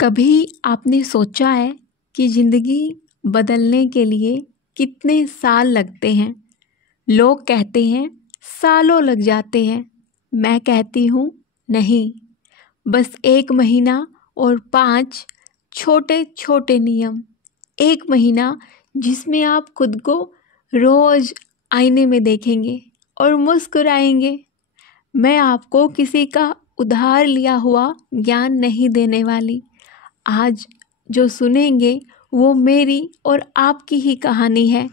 कभी आपने सोचा है कि ज़िंदगी बदलने के लिए कितने साल लगते हैं? लोग कहते हैं सालों लग जाते हैं। मैं कहती हूँ नहीं, बस 1 महीना और 5 छोटे छोटे नियम। 1 महीना जिसमें आप खुद को रोज़ आईने में देखेंगे और मुस्कुराएंगे। मैं आपको किसी का उधार लिया हुआ ज्ञान नहीं देने वाली। आज जो सुनेंगे वो मेरी और आपकी ही कहानी है।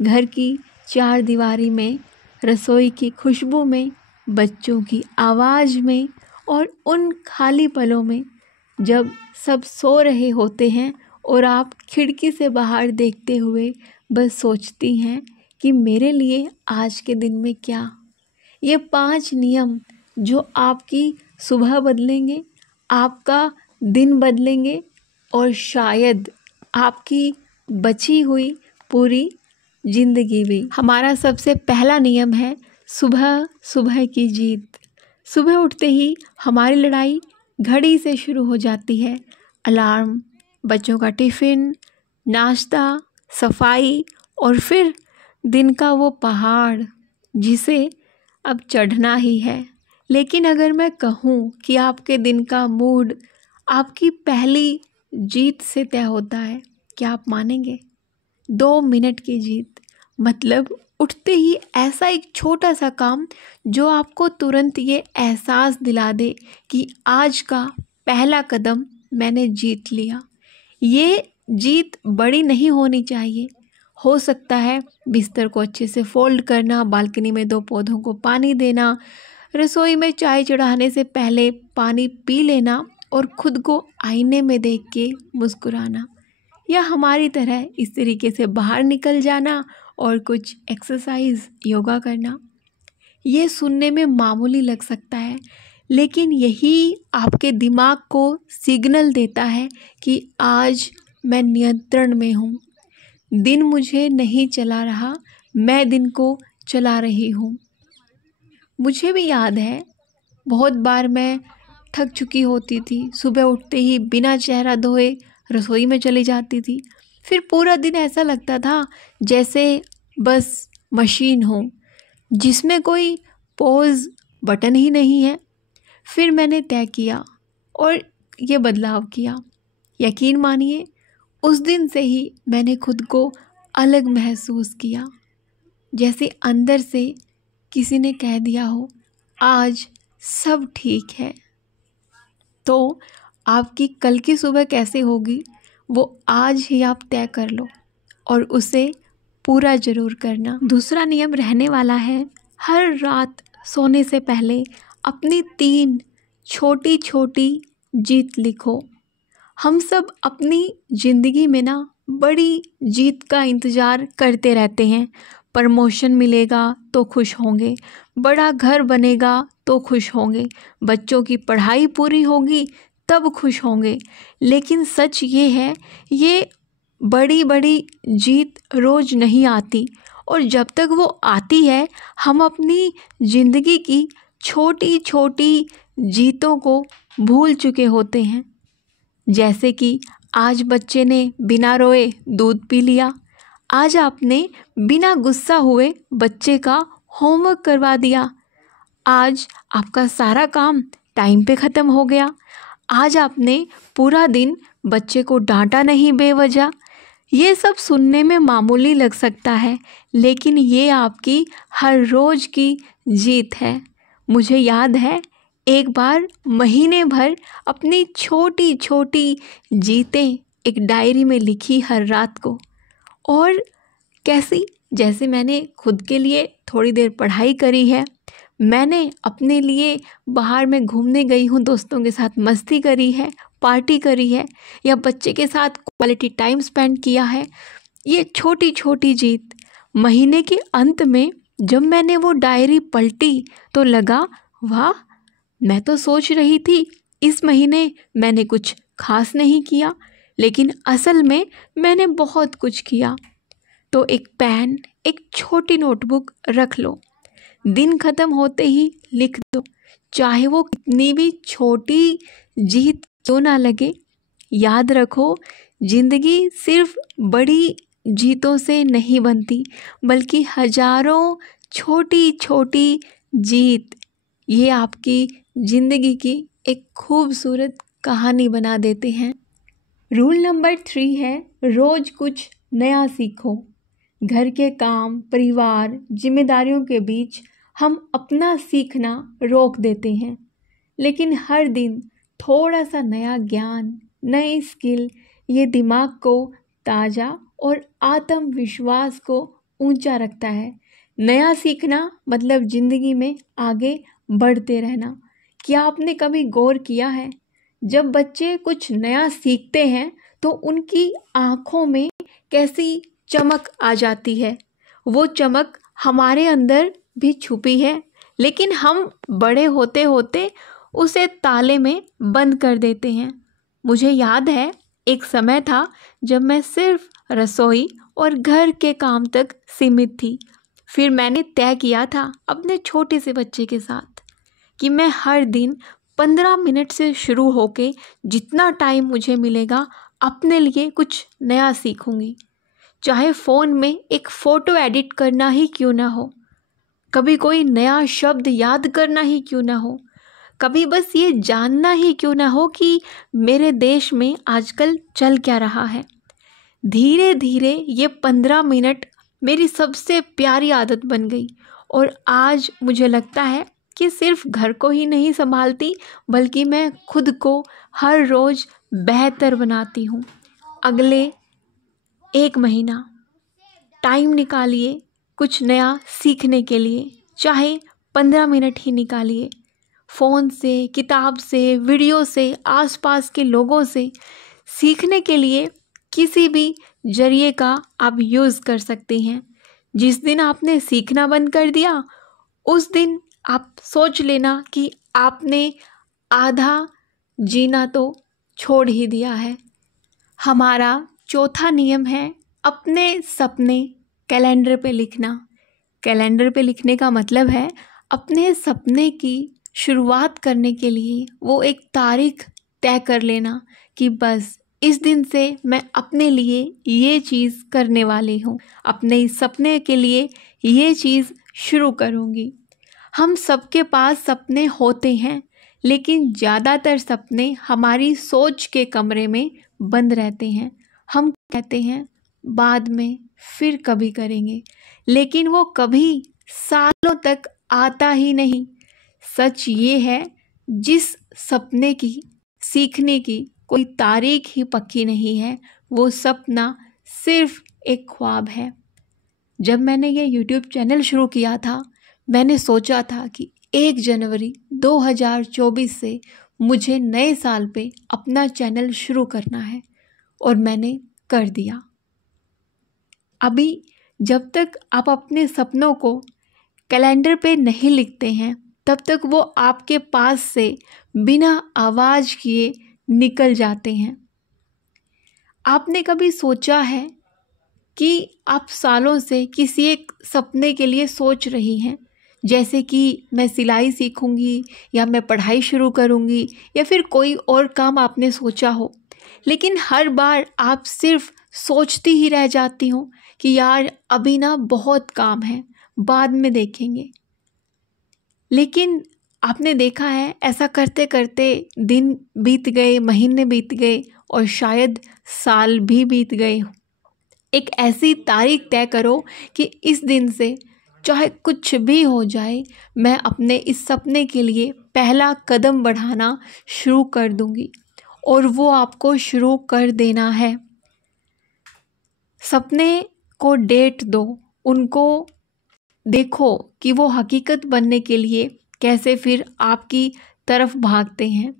घर की 4 दीवारी में, रसोई की खुशबू में, बच्चों की आवाज़ में और उन खाली पलों में जब सब सो रहे होते हैं और आप खिड़की से बाहर देखते हुए बस सोचती हैं कि मेरे लिए आज के दिन में क्या। ये 5 नियम जो आपकी सुबह बदलेंगे, आपका दिन बदलेंगे और शायद आपकी बची हुई पूरी ज़िंदगी भी। हमारा सबसे पहला नियम है सुबह सुबह की जीत। सुबह उठते ही हमारी लड़ाई घड़ी से शुरू हो जाती है। अलार्म, बच्चों का टिफ़िन, नाश्ता, सफाई और फिर दिन का वो पहाड़ जिसे अब चढ़ना ही है। लेकिन अगर मैं कहूँ कि आपके दिन का मूड आपकी पहली जीत से तय होता है, क्या आप मानेंगे? 2 मिनट की जीत मतलब उठते ही ऐसा एक छोटा सा काम जो आपको तुरंत ये एहसास दिला दे कि आज का पहला कदम मैंने जीत लिया। ये जीत बड़ी नहीं होनी चाहिए। हो सकता है बिस्तर को अच्छे से फोल्ड करना, बालकनी में 2 पौधों को पानी देना, रसोई में चाय चढ़ाने से पहले पानी पी लेना और खुद को आईने में देख के मुस्कुराना, या हमारी तरह इस तरीके से बाहर निकल जाना और कुछ एक्सरसाइज, योगा करना। ये सुनने में मामूली लग सकता है, लेकिन यही आपके दिमाग को सिग्नल देता है कि आज मैं नियंत्रण में हूँ। दिन मुझे नहीं चला रहा, मैं दिन को चला रही हूँ। मुझे भी याद है, बहुत बार मैं थक चुकी होती थी, सुबह उठते ही बिना चेहरा धोए रसोई में चली जाती थी। फिर पूरा दिन ऐसा लगता था जैसे बस मशीन हो जिसमें कोई पॉज बटन ही नहीं है। फिर मैंने तय किया और ये बदलाव किया। यकीन मानिए, उस दिन से ही मैंने खुद को अलग महसूस किया, जैसे अंदर से किसी ने कह दिया हो आज सब ठीक है। तो आपकी कल की सुबह कैसे होगी वो आज ही आप तय कर लो और उसे पूरा ज़रूर करना। दूसरा नियम रहने वाला है, हर रात सोने से पहले अपनी 3 छोटी छोटी जीत लिखो। हम सब अपनी ज़िंदगी में ना बड़ी जीत का इंतज़ार करते रहते हैं। प्रमोशन मिलेगा तो खुश होंगे, बड़ा घर बनेगा तो खुश होंगे, बच्चों की पढ़ाई पूरी होगी तब खुश होंगे। लेकिन सच ये है, ये बड़ी बड़ी जीत रोज़ नहीं आती, और जब तक वो आती है हम अपनी ज़िंदगी की छोटी छोटी जीतों को भूल चुके होते हैं। जैसे कि आज बच्चे ने बिना रोए दूध पी लिया, आज आपने बिना गुस्सा हुए बच्चे का होमवर्क करवा दिया, आज आपका सारा काम टाइम पे ख़त्म हो गया, आज आपने पूरा दिन बच्चे को डांटा नहीं बेवजह। ये सब सुनने में मामूली लग सकता है, लेकिन ये आपकी हर रोज़ की जीत है। मुझे याद है, एक बार महीने भर अपनी छोटी छोटी जीतें एक डायरी में लिखी हर रात को। और कैसी? जैसे मैंने खुद के लिए थोड़ी देर पढ़ाई करी है, मैंने अपने लिए बाहर में घूमने गई हूँ, दोस्तों के साथ मस्ती करी है, पार्टी करी है, या बच्चे के साथ क्वालिटी टाइम स्पेंड किया है। ये छोटी छोटी जीत महीने के अंत में जब मैंने वो डायरी पलटी तो लगा, वाह, मैं तो सोच रही थी इस महीने मैंने कुछ खास नहीं किया, लेकिन असल में मैंने बहुत कुछ किया। तो एक पेन, एक छोटी नोटबुक रख लो, दिन ख़त्म होते ही लिख दो, चाहे वो कितनी भी छोटी जीत क्यों ना लगे। याद रखो, जिंदगी सिर्फ बड़ी जीतों से नहीं बनती, बल्कि हजारों छोटी छोटी जीत ये आपकी ज़िंदगी की एक खूबसूरत कहानी बना देते हैं। रूल नंबर 3 है, रोज़ कुछ नया सीखो। घर के काम, परिवार, जिम्मेदारियों के बीच हम अपना सीखना रोक देते हैं, लेकिन हर दिन थोड़ा सा नया ज्ञान, नई स्किल ये दिमाग को ताज़ा और आत्मविश्वास को ऊंचा रखता है। नया सीखना मतलब ज़िंदगी में आगे बढ़ते रहना। क्या आपने कभी गौर किया है, जब बच्चे कुछ नया सीखते हैं तो उनकी आँखों में कैसी चमक आ जाती है? वो चमक हमारे अंदर भी छुपी है, लेकिन हम बड़े होते होते उसे ताले में बंद कर देते हैं। मुझे याद है, एक समय था जब मैं सिर्फ रसोई और घर के काम तक सीमित थी। फिर मैंने तय किया था अपने छोटे से बच्चे के साथ कि मैं हर दिन 15 मिनट से शुरू होके जितना टाइम मुझे मिलेगा अपने लिए कुछ नया सीखूंगी। चाहे फ़ोन में एक फ़ोटो एडिट करना ही क्यों ना हो, कभी कोई नया शब्द याद करना ही क्यों ना हो, कभी बस ये जानना ही क्यों ना हो कि मेरे देश में आजकल चल क्या रहा है। धीरे धीरे ये 15 मिनट मेरी सबसे प्यारी आदत बन गई और आज मुझे लगता है कि सिर्फ घर को ही नहीं संभालती, बल्कि मैं खुद को हर रोज़ बेहतर बनाती हूँ। अगले 1 महीना टाइम निकालिए कुछ नया सीखने के लिए, चाहे 15 मिनट ही निकालिए। फ़ोन से, किताब से, वीडियो से, आसपास के लोगों से सीखने के लिए किसी भी जरिए का आप यूज़ कर सकते हैं। जिस दिन आपने सीखना बंद कर दिया, उस दिन आप सोच लेना कि आपने आधा जीना तो छोड़ ही दिया है। हमारा चौथा नियम है अपने सपने कैलेंडर पे लिखना। कैलेंडर पे लिखने का मतलब है अपने सपने की शुरुआत करने के लिए वो एक तारीख तय कर लेना कि बस इस दिन से मैं अपने लिए ये चीज़ करने वाली हूँ, अपने इस सपने के लिए ये चीज़ शुरू करूँगी। हम सबके पास सपने होते हैं, लेकिन ज़्यादातर सपने हमारी सोच के कमरे में बंद रहते हैं। हम कहते हैं बाद में, फिर कभी करेंगे, लेकिन वो कभी सालों तक आता ही नहीं। सच ये है, जिस सपने की सीखने की कोई तारीख ही पक्की नहीं है, वो सपना सिर्फ एक ख्वाब है। जब मैंने ये YouTube चैनल शुरू किया था, मैंने सोचा था कि 1 जनवरी 2024 से मुझे नए साल पे अपना चैनल शुरू करना है, और मैंने कर दिया। अभी जब तक आप अपने सपनों को कैलेंडर पे नहीं लिखते हैं, तब तक वो आपके पास से बिना आवाज़ किए निकल जाते हैं। आपने कभी सोचा है कि आप सालों से किसी एक सपने के लिए सोच रही हैं, जैसे कि मैं सिलाई सीखूंगी, या मैं पढ़ाई शुरू करूंगी, या फिर कोई और काम आपने सोचा हो, लेकिन हर बार आप सिर्फ सोचती ही रह जाती हो कि यार अभी ना बहुत काम है, बाद में देखेंगे। लेकिन आपने देखा है, ऐसा करते करते दिन बीत गए, महीने बीत गए, और शायद साल भी बीत गए। एक ऐसी तारीख तय करो कि इस दिन से चाहे कुछ भी हो जाए, मैं अपने इस सपने के लिए पहला कदम बढ़ाना शुरू कर दूंगी, और वो आपको शुरू कर देना है। सपने को डेट दो, उनको देखो कि वो हकीकत बनने के लिए कैसे फिर आपकी तरफ भागते हैं।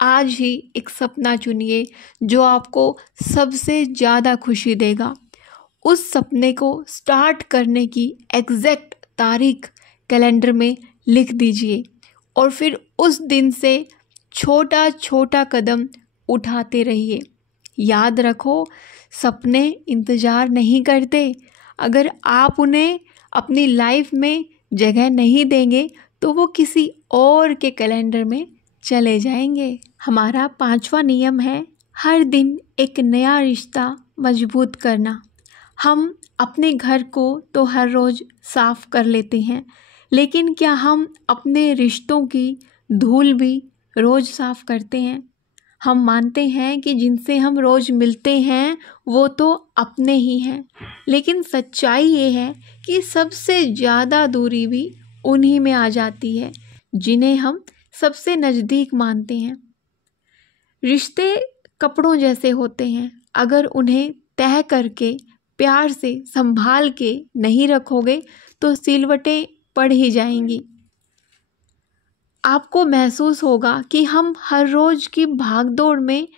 आज ही एक सपना चुनिए जो आपको सबसे ज़्यादा खुशी देगा। उस सपने को स्टार्ट करने की एग्जैक्ट तारीख कैलेंडर में लिख दीजिए, और फिर उस दिन से छोटा छोटा कदम उठाते रहिए। याद रखो, सपने इंतज़ार नहीं करते। अगर आप उन्हें अपनी लाइफ में जगह नहीं देंगे, तो वो किसी और के कैलेंडर में चले जाएंगे। हमारा 5वां नियम है, हर दिन एक नया रिश्ता मजबूत करना। हम अपने घर को तो हर रोज़ साफ़ कर लेते हैं, लेकिन क्या हम अपने रिश्तों की धूल भी रोज़ साफ़ करते हैं? हम मानते हैं कि जिनसे हम रोज़ मिलते हैं वो तो अपने ही हैं, लेकिन सच्चाई ये है कि सबसे ज़्यादा दूरी भी उन्हीं में आ जाती है जिन्हें हम सबसे नज़दीक मानते हैं। रिश्ते कपड़ों जैसे होते हैं, अगर उन्हें तह करके प्यार से संभाल के नहीं रखोगे तो सिलवटें पड़ ही जाएंगी। आपको महसूस होगा कि हम हर रोज़ की भागदौड़ में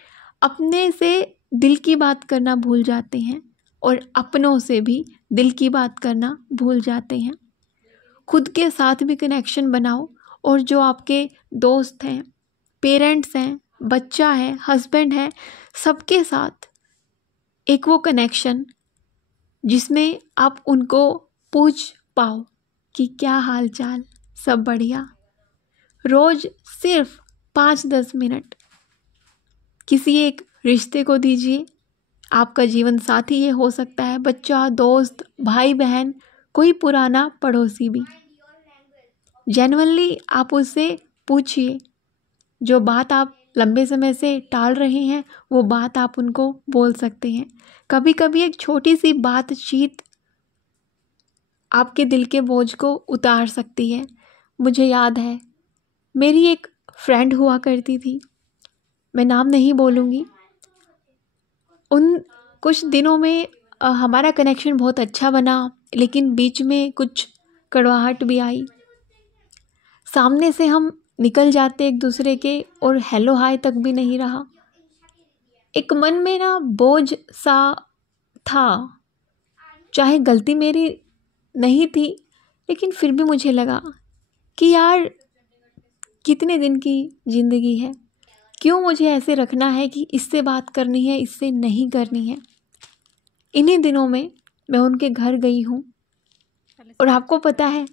अपने से दिल की बात करना भूल जाते हैं और अपनों से भी दिल की बात करना भूल जाते हैं। खुद के साथ भी कनेक्शन बनाओ, और जो आपके दोस्त हैं, पेरेंट्स हैं, बच्चा है, हस्बैंड है, सबके साथ एक वो कनेक्शन जिसमें आप उनको पूछ पाओ कि क्या हाल चाल, सब बढ़िया। रोज़ सिर्फ 5-10 मिनट किसी एक रिश्ते को दीजिए। आपका जीवन साथी ये हो सकता है बच्चा, दोस्त, भाई बहन, कोई पुराना पड़ोसी भी। जेन्युइनली आप उससे पूछिए, जो बात आप लंबे समय से टाल रहे हैं वो बात आप उनको बोल सकते हैं। कभी कभी एक छोटी सी बातचीत आपके दिल के बोझ को उतार सकती है। मुझे याद है, मेरी एक फ्रेंड हुआ करती थी, मैं नाम नहीं बोलूँगी। उन कुछ दिनों में हमारा कनेक्शन बहुत अच्छा बना, लेकिन बीच में कुछ कड़वाहट भी आई। सामने से हम निकल जाते एक दूसरे के और हेलो हाय तक भी नहीं रहा। एक मन में ना बोझ सा था, चाहे गलती मेरी नहीं थी, लेकिन फिर भी मुझे लगा कि यार कितने दिन की ज़िंदगी है, क्यों मुझे ऐसे रखना है कि इससे बात करनी है, इससे नहीं करनी है। इन्हीं दिनों में मैं उनके घर गई हूँ और आपको पता है,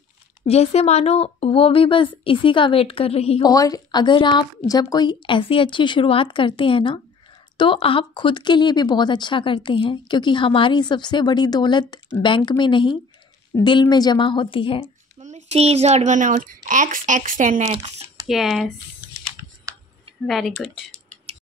जैसे मानो वो भी बस इसी का वेट कर रही हो। और अगर आप जब कोई ऐसी अच्छी शुरुआत करते हैं ना, तो आप खुद के लिए भी बहुत अच्छा करते हैं, क्योंकि हमारी सबसे बड़ी दौलत बैंक में नहीं, दिल में जमा होती है। C is odd one out. X, X, and X. Yes, very good.